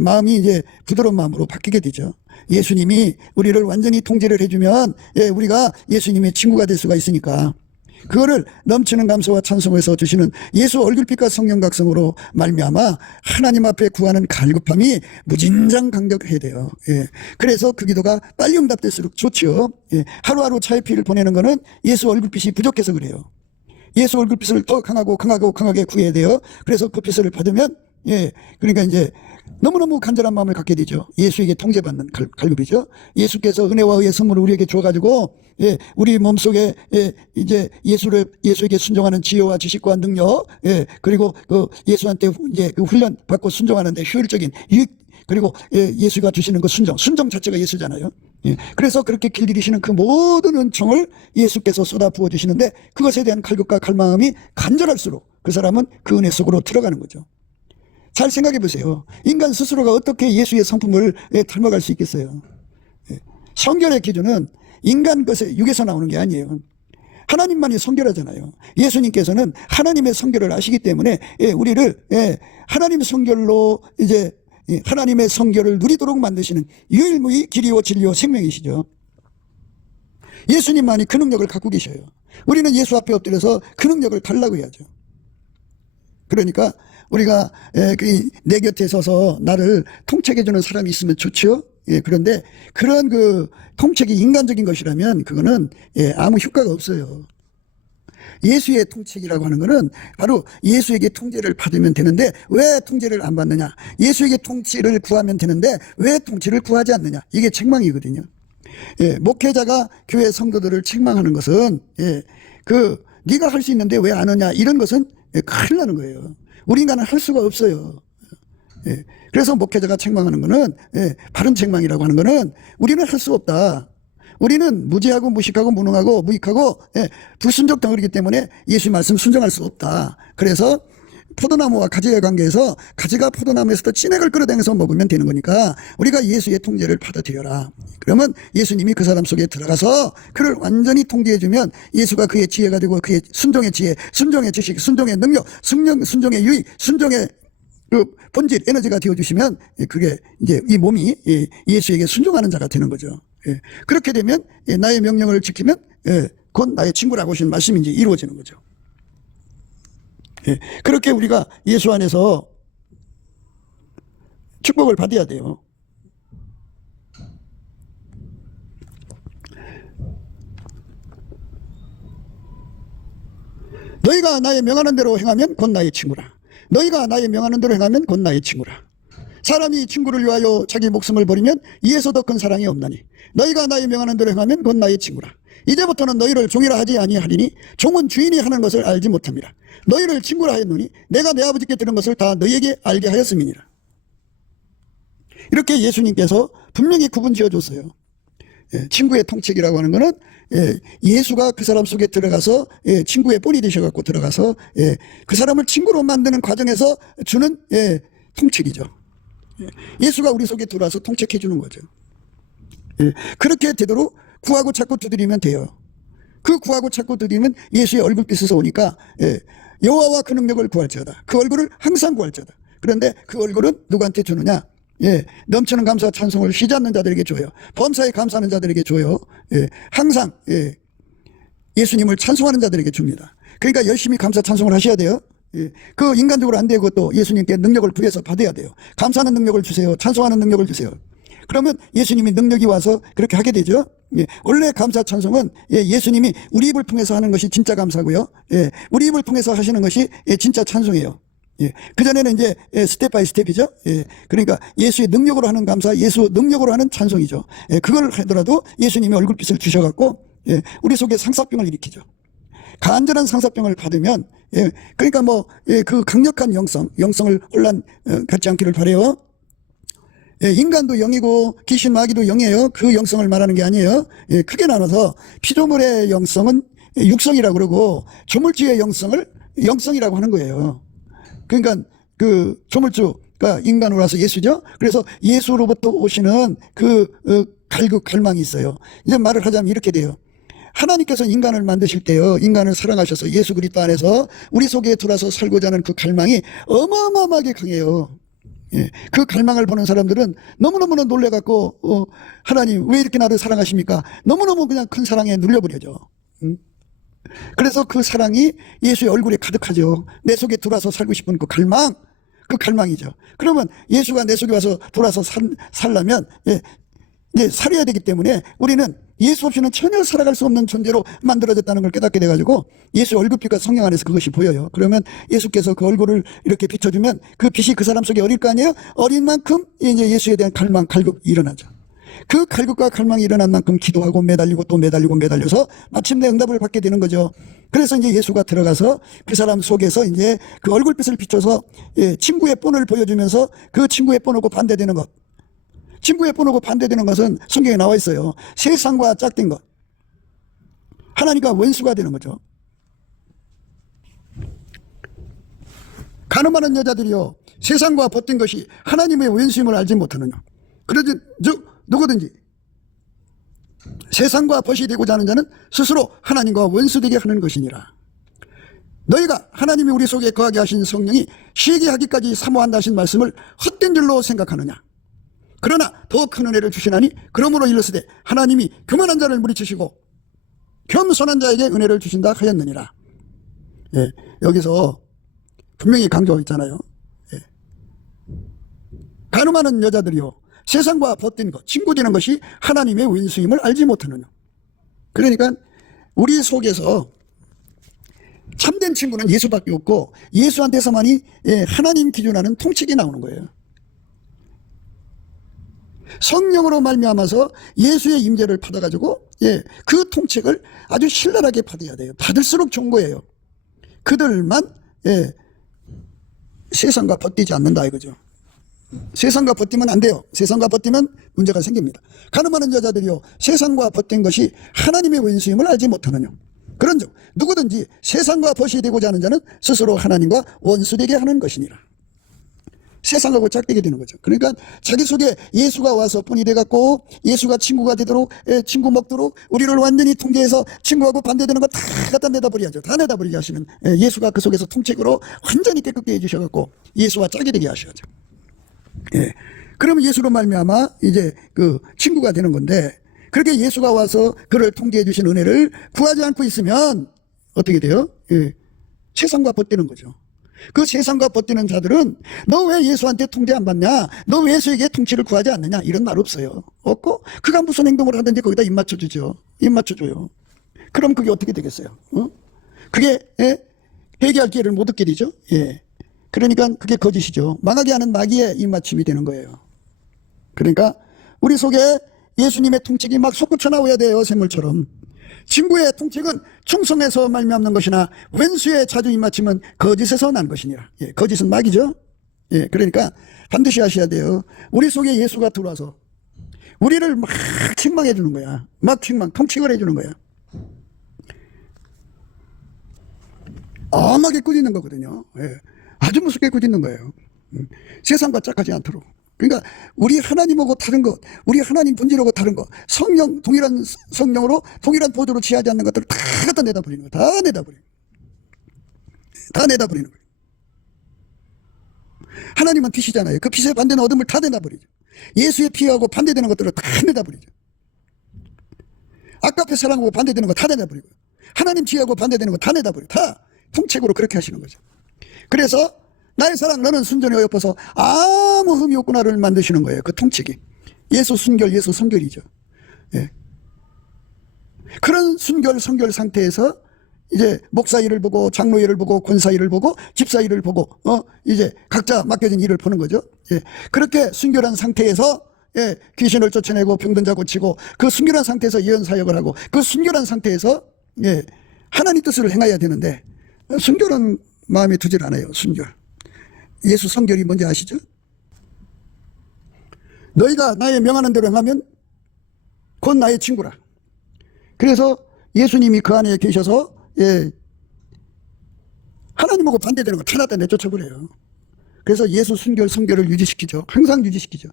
마음이 이제 부드러운 마음으로 바뀌게 되죠. 예수님이 우리를 완전히 통제를 해주면 우리가 예수님의 친구가 될 수가 있으니까 그거를 넘치는 감사와 찬송에서 주시는 예수 얼굴빛과 성령 각성으로 말미암아 하나님 앞에 구하는 갈급함이 무진장 강력해야 돼요. 그래서 그 기도가 빨리 응답될수록 좋죠. 하루하루 차의 피를 보내는 거는 예수 얼굴빛이 부족해서 그래요. 예수 얼굴빛을 더 강하게 구해야 돼요. 그래서 그 빛을 받으면 그러니까 이제 너무너무 간절한 마음을 갖게 되죠. 예수에게 통제받는 갈급이죠. 예수께서 은혜와 의의 선물을 우리에게 줘가지고 우리 몸속에 이제 예수에게 순종하는 지혜와 지식과 능력, 그리고 그 예수한테 이제 그 훈련 받고 순종하는데 효율적인 그리고 예수가 주시는 그 순종 자체가 예수잖아요. 그래서 그렇게 길들이시는 그 모든 은총을 예수께서 쏟아 부어 주시는데 그것에 대한 갈급과 갈망함이 간절할수록 그 사람은 그 은혜 속으로 들어가는 거죠. 잘 생각해 보세요. 인간 스스로가 어떻게 예수의 성품을 닮아갈 수 있겠어요. 성결의 기준은 인간 것에 육에서 나오는 게 아니에요. 하나님만이 성결하잖아요. 예수님께서는 하나님의 성결을 아시기 때문에 우리를 하나님의 성결로 이제 하나님의 성결을 누리도록 만드시는 유일무이 길이요 진리요 생명이시죠. 예수님만이 그 능력을 갖고 계셔요. 우리는 예수 앞에 엎드려서 그 능력을 달라고 해야죠. 그러니까 우리가 내 곁에 서서 나를 통책해주는 사람이 있으면 좋죠. 그런데 그런 그 통책이 인간적인 것이라면 그거는 아무 효과가 없어요. 예수의 통책이라고 하는 것은 바로 예수에게 통제를 받으면 되는데 왜 통제를 안 받느냐. 예수에게 통치를 구하면 되는데 왜 통치를 구하지 않느냐. 이게 책망이거든요. 목회자가 교회 성도들을 책망하는 것은 네가 할 수 있는데 왜 안 하냐 이런 것은 큰일 나는 거예요. 우리 인간은 할 수가 없어요. 그래서 목회자가 책망하는 것은 바른 책망이라고 하는 것은 우리는 할 수 없다. 우리는 무지하고 무식하고 무능하고 무익하고 불순종 덩어리이기 때문에 예수 말씀 순종할 수 없다. 그래서 포도나무와 가지의 관계에서 가지가 포도나무에서 찐액을 끌어당겨서 먹으면 되는 거니까 우리가 예수의 통제를 받아들여라. 그러면 예수님이 그 사람 속에 들어가서 그를 완전히 통제해주면 예수가 그의 지혜 가지고 그의 순종의 지혜, 순종의 지식, 순종의 능력, 순종의 유익, 순종의 그 본질, 에너지가 되어주시면 그게 이제 이 몸이 예수에게 순종하는 자가 되는 거죠. 그렇게 되면 나의 명령을 지키면 곧 나의 친구라고 하신 말씀이 이제 이루어지는 거죠. 그렇게 우리가 예수 안에서 축복을 받아야 돼요. 너희가 나의 명하는 대로 행하면 곧 나의 친구라. 너희가 나의 명하는 대로 행하면 곧 나의 친구라. 사람이 친구를 위하여 자기 목숨을 버리면 이에서 더 큰 사랑이 없나니 너희가 나의 명하는 대로 행하면 곧 나의 친구라. 이제부터는 너희를 종이라 하지 아니하리니 종은 주인이 하는 것을 알지 못합니다. 너희를 친구라 하였노니 내가 내 아버지께 들은 것을 다 너희에게 알게 하였음이니라. 이렇게 예수님께서 분명히 구분 지어줬어요. 친구의 통책이라고 하는 것은 예수가 그 사람 속에 들어가서 친구의 본이 되셔갖고 들어가서 그 사람을 친구로 만드는 과정에서 주는 통책이죠. 예수가 우리 속에 들어와서 통책해 주는 거죠. 그렇게 되도록 구하고 찾고 두드리면 돼요. 그 구하고 찾고 두드리면 예수의 얼굴빛에서 오니까 여호와와 그 능력을 구할지어다. 그 얼굴을 항상 구할지어다. 그런데 그 얼굴은 누구한테 주느냐? 넘치는 감사와 찬송을 쉬지 않는 자들에게 줘요. 범사에 감사하는 자들에게 줘요. 항상 예수님을 찬송하는 자들에게 줍니다. 그러니까 열심히 감사 찬송을 하셔야 돼요. 그 인간적으로 안 되고 또 예수님께 능력을 구해서 받아야 돼요. 감사하는 능력을 주세요. 찬송하는 능력을 주세요. 그러면 예수님이 능력이 와서 그렇게 하게 되죠. 원래 감사 찬송은 예수님이 우리 입을 통해서 하는 것이 진짜 감사고요. 우리 입을 통해서 하시는 것이 진짜 찬송이에요. 그전에는 이제 스텝 바이 스텝이죠. 그러니까 예수의 능력으로 하는 감사, 예수 능력으로 하는 찬송이죠. 그걸 하더라도 예수님이 얼굴빛을 주셔갖고 우리 속에 상사병을 일으키죠. 간절한 상사병을 받으면 그러니까 뭐 그 강력한 영성을 혼란 갖지 않기를 바라요. 인간도 영이고 귀신 마귀도 영이에요. 그 영성을 말하는 게 아니에요. 크게 나눠서 피조물의 영성은 육성이라고 그러고 조물주의 영성을 영성이라고 하는 거예요. 그러니까 그 조물주가 인간으로 와서 예수죠. 그래서 예수로부터 오시는 그 갈망이 있어요. 이제 말을 하자면 이렇게 돼요. 하나님께서 인간을 만드실 때요, 인간을 사랑하셔서 예수 그리스도 안에서 우리 속에 들어와서 살고자 하는 그 갈망이 어마어마하게 강해요. 예, 그 갈망을 보는 사람들은 너무너무 놀래갖고 하나님 왜 이렇게 나를 사랑하십니까? 너무너무 그냥 큰 사랑에 눌려버려죠. 그래서 그 사랑이 예수의 얼굴에 가득하죠. 내 속에 들어와서 살고 싶은 그 갈망이죠. 그러면 예수가 내 속에 와서 들어와서 살려면 이제 살아야 되기 때문에 우리는 예수 없이는 전혀 살아갈 수 없는 존재로 만들어졌다는 걸 깨닫게 돼가지고 예수의 얼굴빛과 성령 안에서 그것이 보여요. 그러면 예수께서 그 얼굴을 이렇게 비춰주면 그 빛이 그 사람 속에 어릴 거 아니에요? 어린 만큼 이제 예수에 대한 갈망, 갈급이 일어나죠. 그 갈급과 갈망이 일어난 만큼 기도하고 매달리고 또 매달려서 마침내 응답을 받게 되는 거죠. 그래서 이제 예수가 들어가서 그 사람 속에서 이제 그 얼굴빛을 비춰서 친구의 본을 보여주면서 그 친구의 본하고 반대되는 것. 친구의 본하고 반대되는 것은 성경에 나와 있어요. 세상과 짝된 것. 하나님과 원수가 되는 거죠. 가늠하는 여자들이요, 세상과 벗된 것이 하나님의 원수임을 알지 못하느냐. 그러지 누구든지 세상과 벗이 되고자 하는 자는 스스로 하나님과 원수되게 하는 것이니라. 너희가 하나님이 우리 속에 거하게 하신 성령이 쉬게 하기까지 사모한다 하신 말씀을 헛된 줄로 생각하느냐. 그러나 더 큰 은혜를 주시나니 그러므로 일렀으되 하나님이 교만한 자를 물리치시고 겸손한 자에게 은혜를 주신다 하였느니라. 예, 여기서 분명히 강조하고 있잖아요. 예. 가늠하는 여자들이요, 세상과 벗된 것, 친구 되는 것이 하나님의 원수임을 알지 못하느냐. 그러니까 우리 속에서 참된 친구는 예수밖에 없고 예수한테서만이 하나님 기준하는 통칙이 나오는 거예요. 성령으로 말미암아서 예수의 임재를 받아가지고 그 통책을 아주 신랄하게 받아야 돼요. 받을수록 좋은 거예요. 그들만 세상과 벗되지 않는다 이거죠. 세상과 벗되면 안 돼요. 세상과 벗되면 문제가 생깁니다. 가늠하는 여자들이요, 세상과 벗된 것이 하나님의 원수임을 알지 못하느냐. 그런즉 누구든지 세상과 벗이 되고자 하는 자는 스스로 하나님과 원수되게 하는 것이니라. 세상하고 짝되게 되는 거죠. 그러니까 자기 속에 예수가 와서 뿐이 돼갖고 예수가 친구가 되도록, 친구 먹도록 우리를 완전히 통제해서 친구하고 반대되는 거 다 갖다 내다버려야죠. 다 내다버리게 하시는, 예수가 그 속에서 통책으로 완전히 깨끗게 해주셔갖고 예수와 짝이 되게 하셔야죠. 그러면 예수로 말미암아 이제 그 친구가 되는 건데, 그렇게 예수가 와서 그를 통제해 주신 은혜를 구하지 않고 있으면 어떻게 돼요? 세상과 벗되는 거죠. 그 세상과 벗되는 자들은 너 왜 예수한테 통제 안 받냐, 너 왜 예수에게 통치를 구하지 않느냐, 이런 말 없어요. 없고 그가 무슨 행동을 하든지 거기다 입 맞춰주죠. 입 맞춰줘요. 그럼 그게 어떻게 되겠어요? 그게 회개할 기회를 못 얻게 되죠. 그러니까 그게 거짓이죠. 망하게 하는 마귀의 입맞춤이 되는 거예요. 그러니까 우리 속에 예수님의 통책이 막 솟구쳐 나와야 돼요. 샘물처럼. 친구의 통책은 충성에서 말미암는 것이나 왼수의 자주 입맞춤은 거짓에서 난 것이니라. 거짓은 마귀죠. 그러니까 반드시 하셔야 돼요. 우리 속에 예수가 들어와서 우리를 막 책망해 주는 거야. 막 통책을 해 주는 거야. 엄하게 꾸짖는 거거든요. 아주 무섭게 꾸짖는 거예요. 세상과 짝하지 않도록. 그러니까 우리 하나님하고 다른 것, 우리 하나님 본질하고 다른 것, 성령, 동일한 성령으로 동일한 보조로 취하지 않는 것들을 다 갖다 내다버리는 거예요. 다 내다버리는 거예요. 하나님은 빛이잖아요. 그 빛에 반대는 어둠을 다 내다버리죠. 예수의 피하고 반대되는 것들을 다 내다버리죠. 아까페 사랑하고 반대되는 거 다 내다버리고, 하나님 지혜하고 반대되는 거 다 내다버리고, 다 통책으로 그렇게 하시는 거죠. 그래서 나의 사랑 너는 순전히 어여뻐서 아무 흠이 없구나를 만드시는 거예요. 그 통책이 예수 순결, 예수 성결이죠. 그런 순결 성결 상태에서 이제 목사 일을 보고 장로 일을 보고 권사 일을 보고 집사 일을 보고 이제 각자 맡겨진 일을 보는 거죠. 그렇게 순결한 상태에서 귀신을 쫓아내고 병든 자 고치고, 그 순결한 상태에서 예언 사역을 하고, 그 순결한 상태에서 하나님 뜻을 행해야 되는데 순결은 마음에 두질 않아요. 순결. 예수 성결이 뭔지 아시죠? 너희가 나의 명하는 대로 행하면 곧 나의 친구라. 그래서 예수님이 그 안에 계셔서 하나님하고 반대되는 거 다 갖다 내쫓아버려요. 그래서 예수 순결 성결을 유지시키죠. 항상 유지시키죠.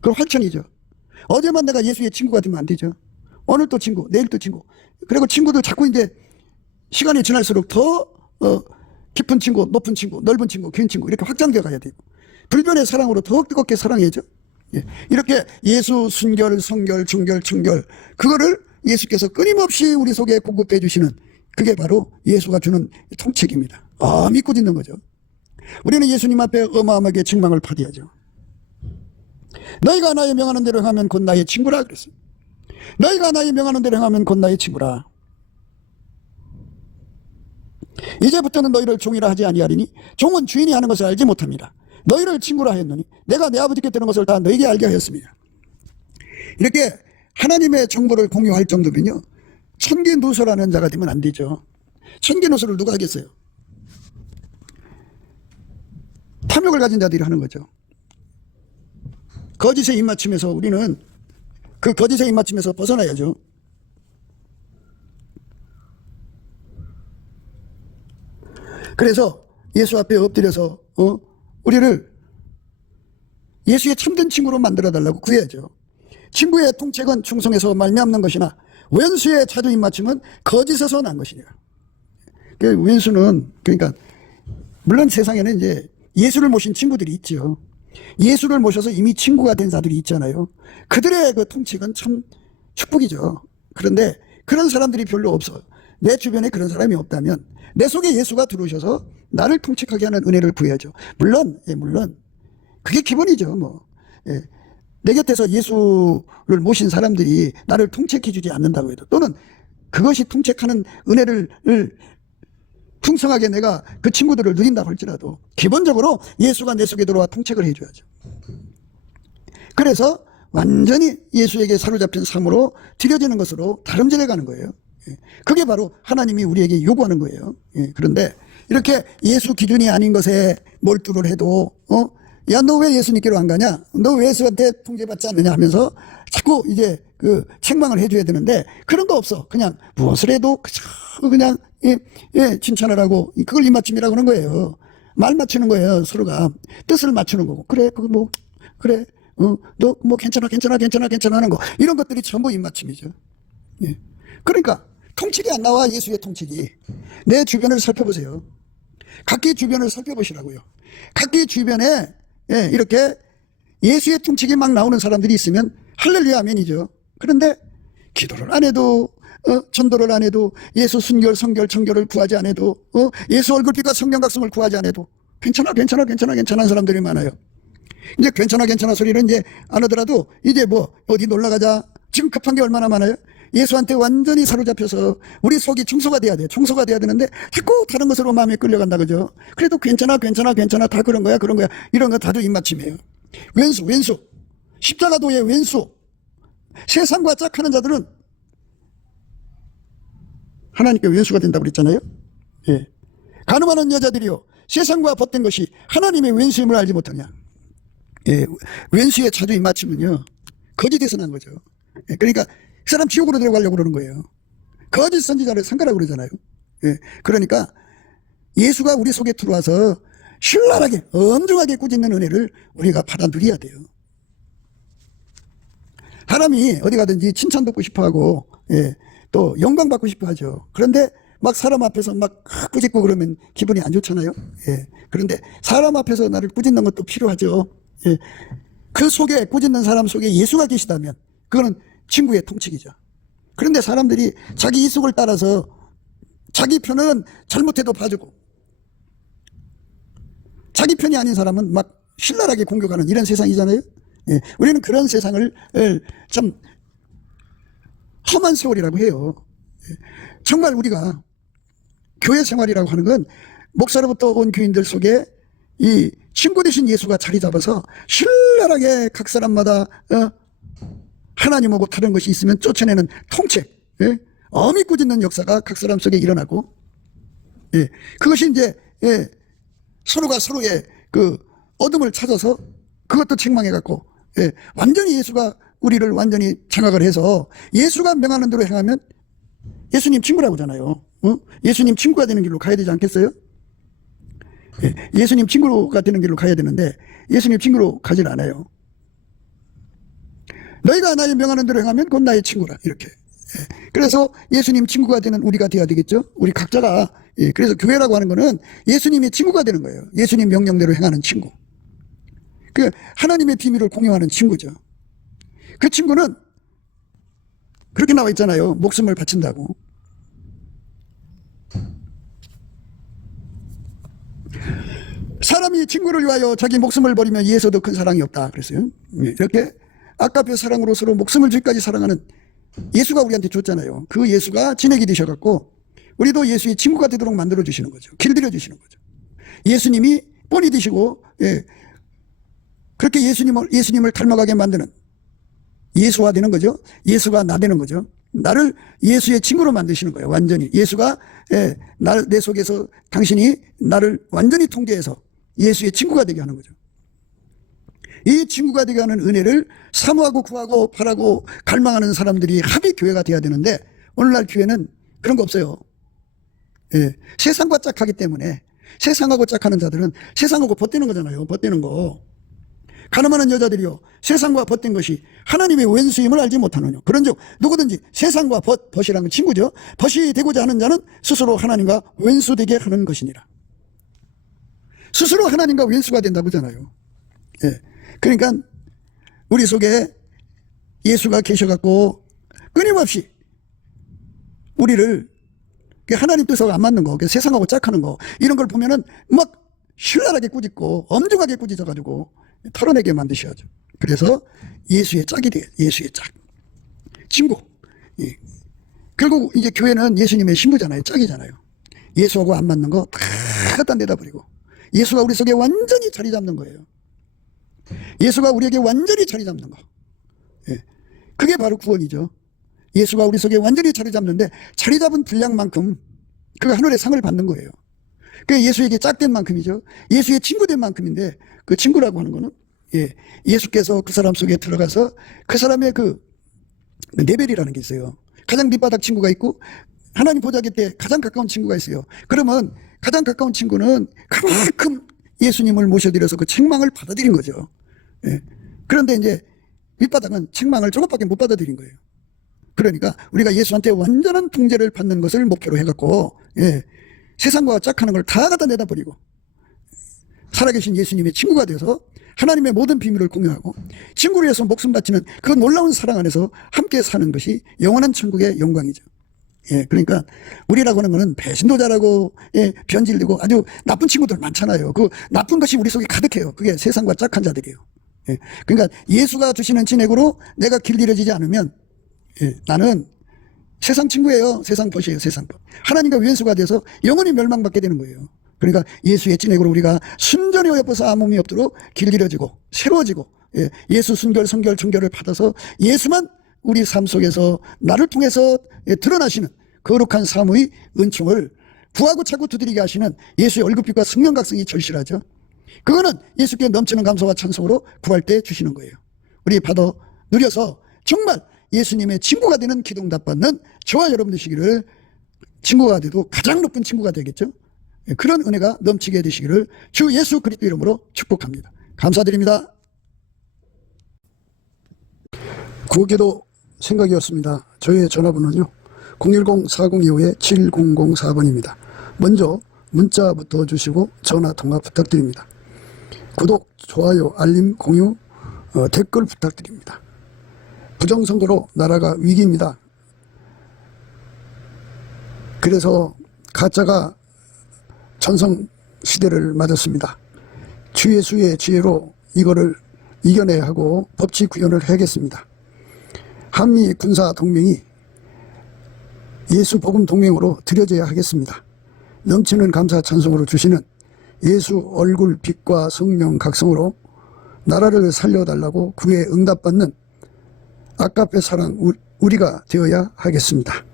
그럼 활천이죠. 어제만 내가 예수의 친구가 되면 안 되죠. 오늘 또 친구, 내일 또 친구. 그리고 친구들 자꾸 이제 시간이 지날수록 더 깊은 친구, 높은 친구, 넓은 친구, 긴 친구 이렇게 확장되어 가야 되고, 불변의 사랑으로 더욱 뜨겁게 사랑해야죠. 예. 이렇게 예수, 순결, 성결, 정결, 청결, 그거를 예수께서 끊임없이 우리 속에 공급해 주시는, 그게 바로 예수가 주는 통책입니다. 믿고 짓는 거죠. 우리는 예수님 앞에 어마어마하게 책망을 받아야죠. 너희가 나의 명하는 대로 행하면 곧 나의 친구라 그랬어요. 너희가 나의 명하는 대로 행하면 곧 나의 친구라. 이제부터는 너희를 종이라 하지 아니하리니 종은 주인이 하는 것을 알지 못합니다. 너희를 친구라 하였노니 내가 내 아버지께 들은 것을 다 너희에게 알게 하였습니다. 이렇게 하나님의 정보를 공유할 정도면요, 천기누설하는 자가 되면 안 되죠. 천기누설을 누가 하겠어요? 탐욕을 가진 자들이 하는 거죠. 거짓에 입맞춤해서 우리는 그 거짓에 입맞춤해서 벗어나야죠. 그래서 예수 앞에 엎드려서 우리를 예수의 참된 친구로 만들어달라고 구해야죠. 친구의 통책은 충성에서 말미암는 것이나 왼수의 자주 입맞춤은 거짓에서 난 것이냐. 왼수는, 그러니까 물론 세상에는 이제 예수를 모신 친구들이 있죠. 예수를 모셔서 이미 친구가 된 자들이 있잖아요. 그들의 그 통책은 참 축복이죠. 그런데 그런 사람들이 별로 없어요. 내 주변에 그런 사람이 없다면 내 속에 예수가 들어오셔서 나를 통책하게 하는 은혜를 구해야죠. 물론 그게 기본이죠. 내 곁에서 예수를 모신 사람들이 나를 통책해 주지 않는다고 해도, 또는 그것이 통책하는 은혜를 풍성하게 내가 그 친구들을 누린다고 할지라도 기본적으로 예수가 내 속에 들어와 통책을 해줘야죠. 그래서 완전히 예수에게 사로잡힌 삶으로 들여지는 것으로 다름질해 가는 거예요. 그게 바로 하나님이 우리에게 요구하는 거예요. 그런데 이렇게 예수 기준이 아닌 것에 몰두를 해도 야, 너 왜 예수님께로 안 가냐? 너 왜 예수한테 통제받지 않느냐 하면서 자꾸 이제 그 책망을 해줘야 되는데, 그런 거 없어. 그냥 무엇을 해도 그냥 칭찬을 하고, 그걸 입맞춤이라고 하는 거예요. 말 맞추는 거예요. 서로가 뜻을 맞추는 거고. 그래, 그거 뭐 그래, 너 뭐 괜찮아 하는 거, 이런 것들이 전부 입맞춤이죠. 그러니까 통책이 안 나와. 예수의 통책이. 내 주변을 살펴보세요. 각기 주변을 살펴보시라고요. 각기 주변에 이렇게 예수의 통책이 막 나오는 사람들이 있으면 할렐루야 아멘이죠. 그런데 기도를 안 해도, 전도를 안 해도, 예수 순결, 성결, 청결을 구하지 안 해도, 예수 얼굴빛과 성령 각성을 구하지 안 해도 괜찮은 사람들이 많아요. 이제 괜찮아 소리는 이제 안 하더라도 이제 뭐 어디 놀러 가자, 지금 급한 게 얼마나 많아요. 예수한테 완전히 사로잡혀서 우리 속이 청소가 돼야 돼. 청소가 돼야 되는데 자꾸 다른 것으로 마음에 끌려간다, 그죠? 그래도 괜찮아 다 그런 거야 이런 거 다들 입맞춤이에요. 왼수 십자가도의 왼수, 세상과 짝하는 자들은 하나님께 왼수가 된다고 그랬잖아요. 가늠하는 여자들이요, 세상과 벗된 것이 하나님의 왼수임을 알지 못하냐. 왼수의 자주 입맞춤은요, 거짓에서 난 거죠. 그러니까 그 사람 지옥으로 들어가려고 그러는 거예요. 거짓 선지자를 상가라고 그러잖아요. 그러니까 예수가 우리 속에 들어와서 신랄하게 엄중하게 꾸짖는 은혜를 우리가 받아 누려야 돼요. 사람이 어디 가든지 칭찬 받고 싶어하고 또 영광 받고 싶어하죠. 그런데 막 사람 앞에서 막 꾸짖고 그러면 기분이 안 좋잖아요. 그런데 사람 앞에서 나를 꾸짖는 것도 필요하죠. 그 속에, 꾸짖는 사람 속에 예수가 계시다면 그거는 친구의 통책이죠. 그런데 사람들이 자기 이속을 따라서 자기 편은 잘못해도 봐주고, 자기 편이 아닌 사람은 막 신랄하게 공격하는 이런 세상이잖아요. 우리는 그런 세상을 좀 험한 세월이라고 해요. 정말 우리가 교회 생활이라고 하는 건 목사로부터 온 교인들 속에 이 친구 되신 예수가 자리 잡아서 신랄하게 각 사람마다 하나님하고 다른 것이 있으면 쫓아내는 통책, 엄히 꾸짖는 역사가 각 사람 속에 일어나고, 그것이 이제 서로가 서로의 그 어둠을 찾아서 그것도 책망해갖고, 완전히 예수가 우리를 완전히 장악을 해서 예수가 명하는 대로 행하면 예수님 친구라고 하잖아요. 예수님 친구가 되는 길로 가야 되지 않겠어요? 예수님 친구가 되는 길로 가야 되는데 예수님 친구로 가질 않아요. 너희가 나의 명하는 대로 행하면 곧 나의 친구라, 이렇게. 그래서 예수님 친구가 되는 우리가 되어야 되겠죠. 우리 각자가. 그래서 교회라고 하는 거는 예수님의 친구가 되는 거예요. 예수님 명령대로 행하는 친구. 그 하나님의 비밀을 공유하는 친구죠. 그 친구는 그렇게 나와 있잖아요. 목숨을 바친다고. 사람이 친구를 위하여 자기 목숨을 버리면 이에서 더 큰 사랑이 없다 그랬어요. 이렇게 아까의 사랑으로 서로 목숨을 주기까지 사랑하는 예수가 우리한테 줬잖아요. 그 예수가 진액이 되셔갖고 우리도 예수의 친구가 되도록 만들어 주시는 거죠. 길들여 주시는 거죠. 예수님이 뻔히 되시고, 그렇게 예수님을 닮아가게 만드는 예수화 되는 거죠. 예수가 나 되는 거죠. 나를 예수의 친구로 만드시는 거예요. 완전히 예수가 내 속에서 당신이 나를 완전히 통제해서 예수의 친구가 되게 하는 거죠. 이 친구가 되게 하는 은혜를 사모하고 구하고 바라고 갈망하는 사람들이 합이 교회가 돼야 되는데 오늘날 교회는 그런 거 없어요. 세상과 짝하기 때문에 세상하고 짝하는 자들은 세상하고 벗대는 거잖아요. 벗대는 거. 가늠하는 여자들이요 세상과 벗된 것이 하나님의 왼수임을 알지 못하느냐. 그런즉 누구든지 세상과 벗이라는 건 친구죠. 벗이 되고자 하는 자는 스스로 하나님과 왼수되게 하는 것이니라. 스스로 하나님과 왼수가 된다고 하잖아요. 그러니까 우리 속에 예수가 계셔갖고 끊임없이 우리를 하나님 뜻하고 안 맞는 거, 세상하고 짝하는 거 이런 걸 보면은 막 신랄하게 꾸짖고 엄중하게 꾸짖어가지고 털어내게 만드셔야죠. 그래서 예수의 짝이 돼요. 예수의 짝. 친구. 결국 이제 교회는 예수님의 신부잖아요. 짝이잖아요. 예수하고 안 맞는 거 다 갖다 내다 버리고 예수가 우리 속에 완전히 자리 잡는 거예요. 예수가 우리에게 완전히 자리 잡는 거. 그게 바로 구원이죠. 예수가 우리 속에 완전히 자리 잡는데 자리 잡은 분량만큼 그 하늘의 상을 받는 거예요. 그게 예수에게 짝된 만큼이죠. 예수의 친구 된 만큼인데 그 친구라고 하는 거는 예수께서 그 사람 속에 들어가서 그 사람의 그 레벨이라는 게 있어요. 가장 밑바닥 친구가 있고 하나님 보좌 곁에 가장 가까운 친구가 있어요. 그러면 가장 가까운 친구는 그만큼 예수님을 모셔드려서 그 책망을 받아들인 거죠. 그런데 이제 밑바닥은 책망을 조금밖에 못 받아들인 거예요. 그러니까 우리가 예수한테 완전한 통제를 받는 것을 목표로 해갖고 세상과 짝하는 걸 다 갖다 내다 버리고 살아계신 예수님의 친구가 돼서 하나님의 모든 비밀을 공유하고 친구를 위해서 목숨 바치는 그 놀라운 사랑 안에서 함께 사는 것이 영원한 천국의 영광이죠. 그러니까 우리라고 하는 거는 배신도자라고 변질되고 아주 나쁜 친구들 많잖아요. 그 나쁜 것이 우리 속에 가득해요. 그게 세상과 짝한 자들이에요. 그러니까 예수가 주시는 진액으로 내가 길들여지지 않으면 나는 세상 친구예요. 세상 벗이에요. 세상 벗. 하나님과 왼수가 돼서 영원히 멸망받게 되는 거예요. 그러니까 예수의 진액으로 우리가 순전히 엎어서 아무 몸이 없도록 길들여지고 새로워지고 예수 순결 성결 정결을 받아서 예수만 우리 삶 속에서 나를 통해서 드러나시는 거룩한 사무의 은총을 구하고 차고 두드리게 하시는 예수의 얼굴빛과 승명각성이 절실하죠. 그거는 예수께 넘치는 감사와 찬송으로 구할 때 주시는 거예요. 우리 받아 누려서 정말 예수님의 친구가 되는 기도응답 받는 저와 여러분 되시기를 친구가 돼도 가장 높은 친구가 되겠죠. 그런 은혜가 넘치게 되시기를 주 예수 그리스도 이름으로 축복합니다. 감사드립니다. 구기도 생각이었습니다. 저의 전화번호는요 010-4025-7004번입니다. 먼저 문자부터 주시고 전화 통화 부탁드립니다. 구독, 좋아요, 알림, 공유, 댓글 부탁드립니다. 부정선거로 나라가 위기입니다. 그래서 가짜가 전성시대를 맞았습니다. 주 예수의 지혜로 이거를 이겨내야 하고 법치 구현을 해야겠습니다. 한미 군사 동맹이 예수 복음 동맹으로 들여져야 하겠습니다. 넘치는 감사 찬송으로 주시는 예수 얼굴 빛과 성령 각성으로 나라를 살려달라고 구에 응답받는 아까페 사랑 우리가 되어야 하겠습니다.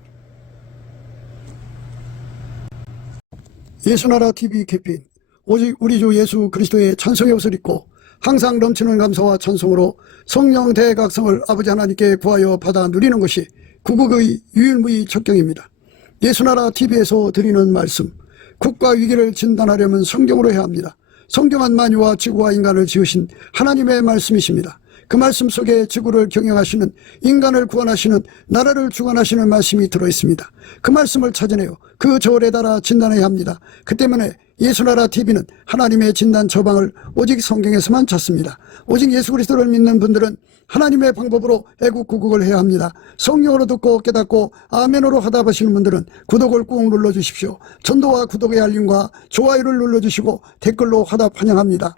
예수나라 TV 캠페인 오직 우리 주 예수 그리스도의 찬송의 옷을 입고 항상 넘치는 감사와 찬송으로 성령 대각성을 아버지 하나님께 구하여 받아 누리는 것이 구국의 유일무이 척경입니다. 예수나라 TV에서 드리는 말씀, 국가 위기를 진단하려면 성경으로 해야 합니다. 성경은 만유와 지구와 인간을 지으신 하나님의 말씀이십니다. 그 말씀 속에 지구를 경영하시는, 인간을 구원하시는, 나라를 주관하시는 말씀이 들어있습니다. 그 말씀을 찾아내어 그 저울에 달아 진단해야 합니다. 그 때문에 예수나라 TV는 하나님의 진단 처방을 오직 성경에서만 찾습니다. 오직 예수 그리스도를 믿는 분들은 하나님의 방법으로 애국구국을 해야 합니다. 성령으로 듣고 깨닫고 아멘으로 화답하시는 분들은 구독을 꾹 눌러주십시오. 전도와 구독의 알림과 좋아요를 눌러주시고 댓글로 화답 환영합니다.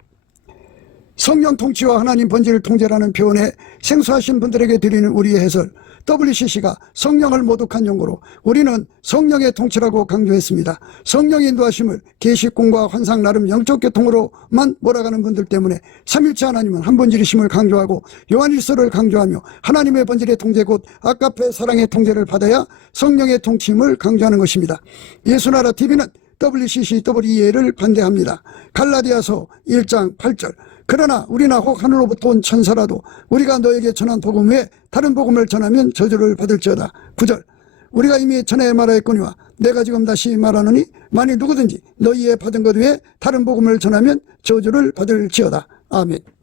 성령 통치와 하나님 본질 통제라는 표현에 생소하신 분들에게 드리는 우리의 해설, WCC가 성령을 모독한 용어로 우리는 성령의 통치라고 강조했습니다. 성령의 인도하심을 계시, 꿈과 환상, 나름 영적 교통으로만 몰아가는 분들 때문에 삼일체 하나님은 한 본질이심을 강조하고 요한일서를 강조하며 하나님의 본질의 통제 곧 아가페 사랑의 통제를 받아야 성령의 통치임을 강조하는 것입니다. 예수나라 TV는 WCC WEA를 반대합니다. 갈라디아서 1장 8절, 그러나 우리나 혹 하늘로부터 온 천사라도 우리가 너에게 전한 복음 외에 다른 복음을 전하면 저주를 받을지어다. 9절, 우리가 이미 전에 말하였거니와 내가 지금 다시 말하노니 만일 누구든지 너희의 받은 것 외에 다른 복음을 전하면 저주를 받을지어다. 아멘.